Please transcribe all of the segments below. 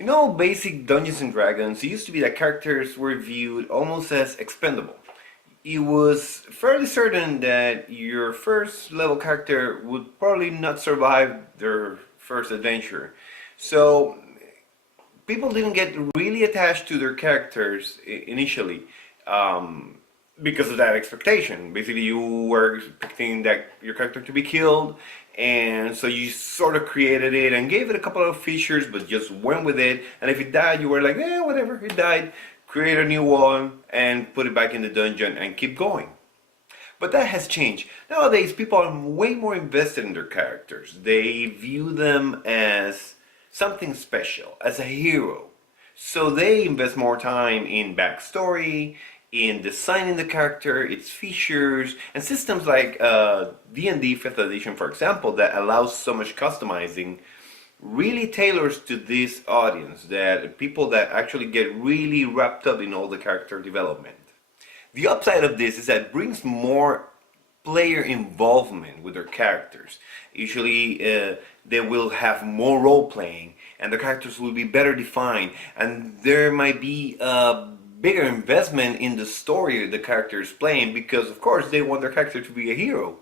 In all basic Dungeons and Dragons, it used to be that characters were viewed almost as expendable. It was fairly certain that your first level character would probably not survive their first adventure. So people didn't get really attached to their characters initially because of that expectation. Basically, you were expecting that your character to be killed, and so you sort of created it and gave it a couple of features, but just went with it. And if it died, you were like, eh, whatever, it died. Create a new one and put it back in the dungeon and keep going. But that has changed. Nowadays, people are way more invested in their characters. They view them as something special, as a hero. So they invest more time in backstory, in designing the character, its features, and systems like D&D 5th edition, for example, that allows so much customizing, really tailors to this audience, that people that actually get really wrapped up in all the character development. The upside of this is that it brings more player involvement with their characters. Usually they will have more role playing and the characters will be better defined, and there might be a bigger investment in the story the character is playing, because of course they want their character to be a hero.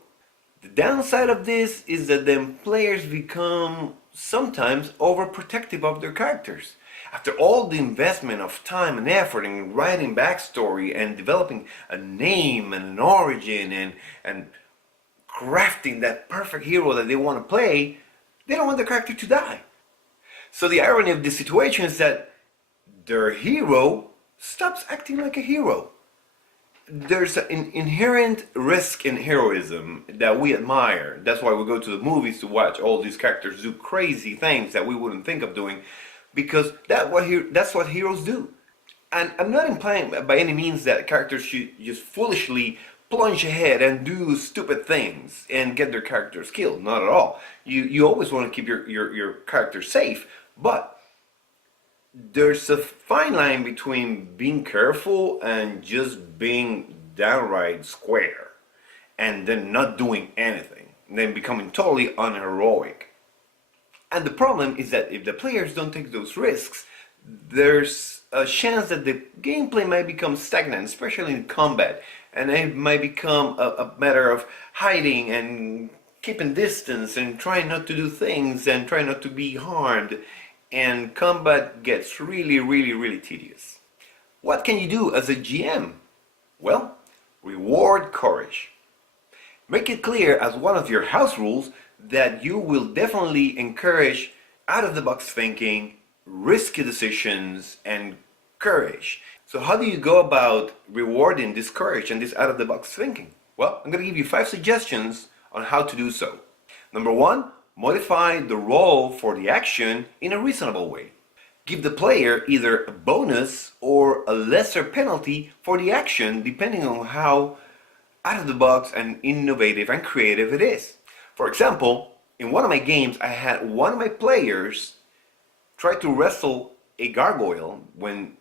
The downside of this is that then players become sometimes overprotective of their characters. After all the investment of time and effort in writing backstory and developing a name and an origin and crafting that perfect hero that they want to play, they don't want their character to die. So the irony of this situation is that their hero stops acting like a hero. There's an inherent risk in heroism that we admire. That's why we go to the movies to watch all these characters do crazy things that we wouldn't think of doing, because that's what heroes do. And I'm not implying by any means that characters should just foolishly plunge ahead and do stupid things and get their characters killed. Not at all. You always want to keep your character safe, but there's a fine line between being careful and just being downright square and then not doing anything, and then becoming totally unheroic. And the problem is that if the players don't take those risks, there's a chance that the gameplay might become stagnant, especially in combat, and it might become a matter of hiding and keeping distance and trying not to do things and trying not to be harmed, and combat gets really tedious. What can you do as a GM? Well, reward courage. Make it clear as one of your house rules that you will definitely encourage out-of-the-box thinking, risky decisions, and courage. So how do you go about rewarding this courage and this out-of-the-box thinking? Well, I'm going to give you 5 suggestions on how to do so. Number 1, modify the role for the action in a reasonable way. Give the player either a bonus or a lesser penalty for the action, depending on how out of the box and innovative and creative it is. For example, in one of my games, I had one of my players try to wrestle a gargoyle when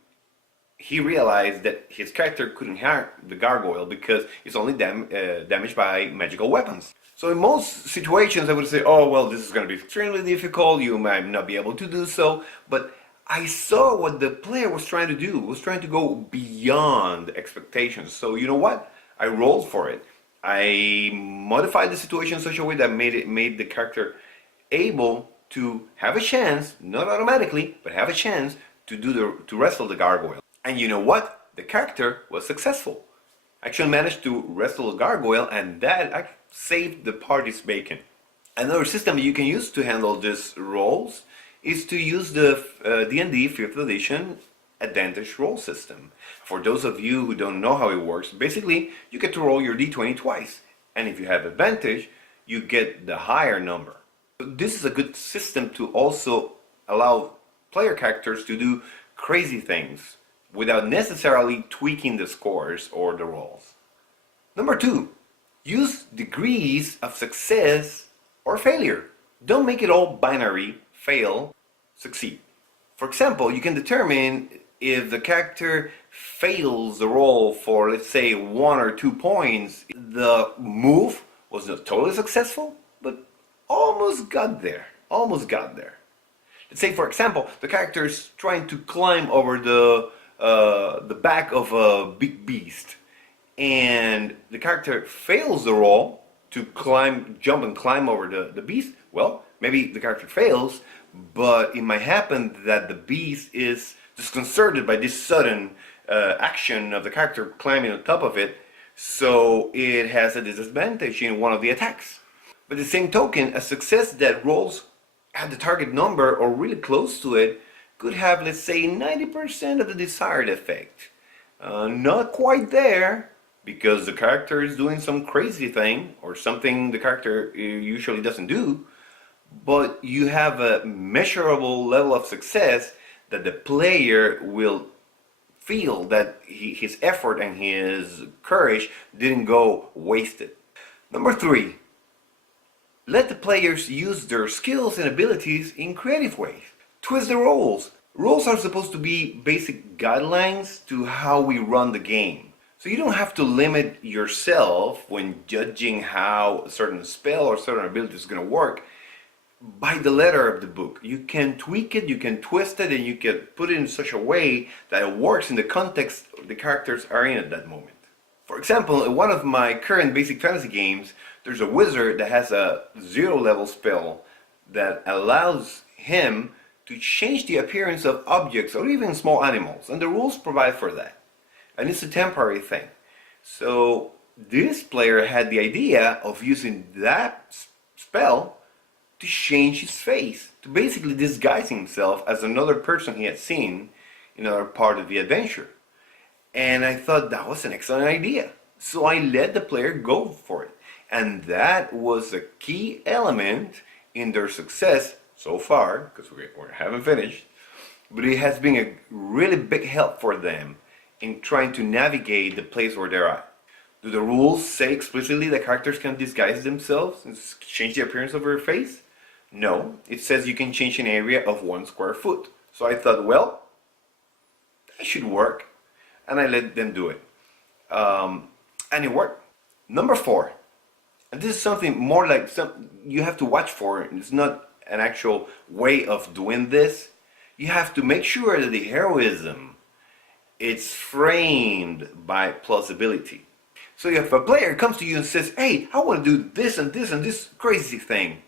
he realized that his character couldn't harm the gargoyle because it's only damaged by magical weapons. So in most situations I would say, oh well, this is going to be extremely difficult, you might not be able to do so, but I saw what the player was trying to do, was trying to go beyond expectations. So you know what? I rolled for it. I modified the situation in such a way that made the character able to have a chance, not automatically, but have a chance to wrestle the gargoyle. And you know what? The character was successful. Actually managed to wrestle a gargoyle, and that saved the party's bacon. Another system you can use to handle these rolls is to use the D&D 5th edition advantage roll system. For those of you who don't know how it works, basically you get to roll your d20 twice, and if you have advantage, you get the higher number. This is a good system to also allow player characters to do crazy things without necessarily tweaking the scores or the rolls. Number 2, use degrees of success or failure. Don't make it all binary, fail, succeed. For example, you can determine if the character fails the roll for, let's say, 1 or 2 points, the move was not totally successful, but almost got there. Let's say, for example, the character is trying to climb over the back of a big beast, and the character fails the roll to jump and climb over the beast. Well, maybe the character fails, but it might happen that the beast is disconcerted by this sudden action of the character climbing on top of it, so it has a disadvantage in one of the attacks. But the same token, a success that rolls at the target number or really close to it could have, let's say, 90% of the desired effect. Not quite there, because the character is doing some crazy thing or something the character usually doesn't do, but you have a measurable level of success that the player will feel that his effort and his courage didn't go wasted. Number 3, let the players use their skills and abilities in creative ways. Twist the roles. Roles are supposed to be basic guidelines to how we run the game. So you don't have to limit yourself when judging how a certain spell or certain ability is going to work by the letter of the book. You can tweak it, you can twist it, and you can put it in such a way that it works in the context the characters are in at that moment. For example, in one of my current basic fantasy games, there's a wizard that has a 0 level spell that allows him to change the appearance of objects or even small animals, and the rules provide for that. And it's a temporary thing. So this player had the idea of using that spell to change his face, to basically disguise himself as another person he had seen in another part of the adventure. And I thought that was an excellent idea. So I let the player go for it. And that was a key element in their success so far, because we haven't finished. But it has been a really big help for them in trying to navigate the place where they're at. Do the rules say explicitly that characters can disguise themselves and change the appearance of their face? No, it says you can change an area of 1 square foot. So I thought, well, that should work. And I let them do it. And it worked. Number 4. And this is something more like you have to watch for. It's not an actual way of doing this. You have to make sure that the heroism is framed by plausibility. So if a player comes to you and says, hey, I want to do this and this and this crazy thing,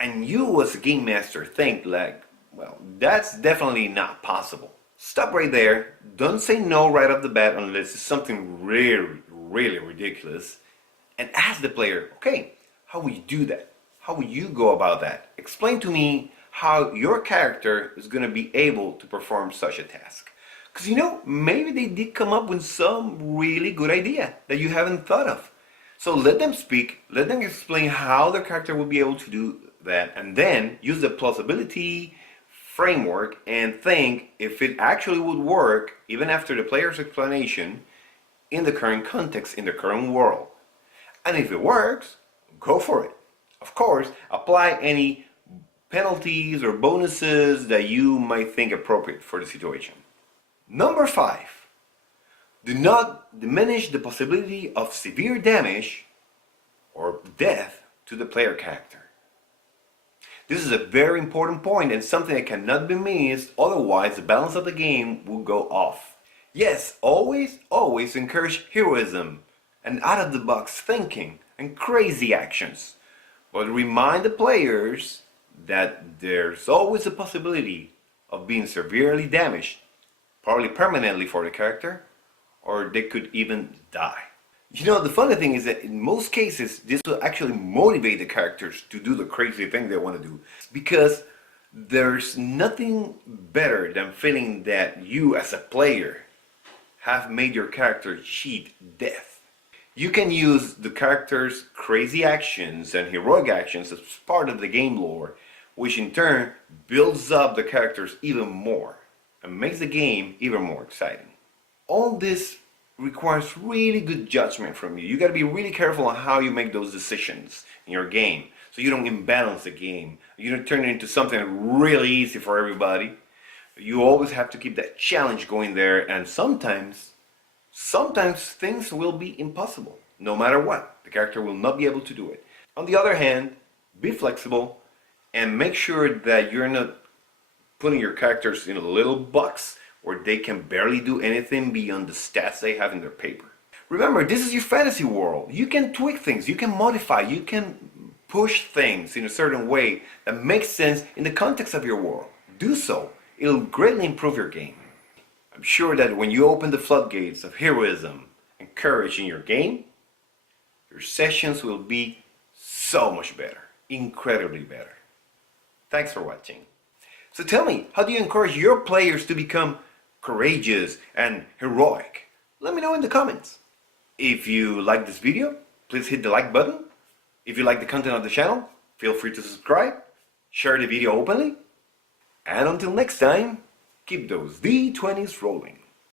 and you as a game master think like, well, that's definitely not possible. Stop right there. Don't say no right off the bat unless it's something really, really ridiculous. And ask the player, okay, how will you do that? How will you go about that? Explain to me how your character is going to be able to perform such a task. Because maybe they did come up with some really good idea that you haven't thought of. So let them speak, let them explain how their character will be able to do that, and then use the plausibility framework and think if it actually would work, even after the player's explanation, in the current context, in the current world. And if it works, go for it. Of course, apply any penalties or bonuses that you might think appropriate for the situation. Number 5. Do not diminish the possibility of severe damage or death to the player character. This is a very important point and something that cannot be missed, otherwise the balance of the game will go off. Yes, always encourage heroism and out-of-the-box thinking and crazy actions. But remind the players that there's always a possibility of being severely damaged, probably permanently for the character, or they could even die. The funny thing is that in most cases, this will actually motivate the characters to do the crazy thing they want to do. Because there's nothing better than feeling that you as a player have made your character cheat death. You can use the character's crazy actions and heroic actions as part of the game lore, which in turn builds up the characters even more and makes the game even more exciting. All this requires really good judgment from you. You got to be really careful on how you make those decisions in your game, so you don't imbalance the game. You don't turn it into something really easy for everybody. You always have to keep that challenge going there, and sometimes things will be impossible. No matter what, the character will not be able to do it. On the other hand, be flexible and make sure that you're not putting your characters in a little box where they can barely do anything beyond the stats they have in their paper. Remember, this is your fantasy world. You can tweak things, you can modify, you can push things in a certain way that makes sense in the context of your world. Do so. It'll greatly improve your game. I'm sure that when you open the floodgates of heroism and courage in your game, your sessions will be so much better. Incredibly better. Thanks for watching. So tell me, how do you encourage your players to become courageous and heroic? Let me know in the comments. If you like this video, please hit the like button. If you like the content of the channel, feel free to subscribe, share the video openly, and until next time, keep those D20s rolling.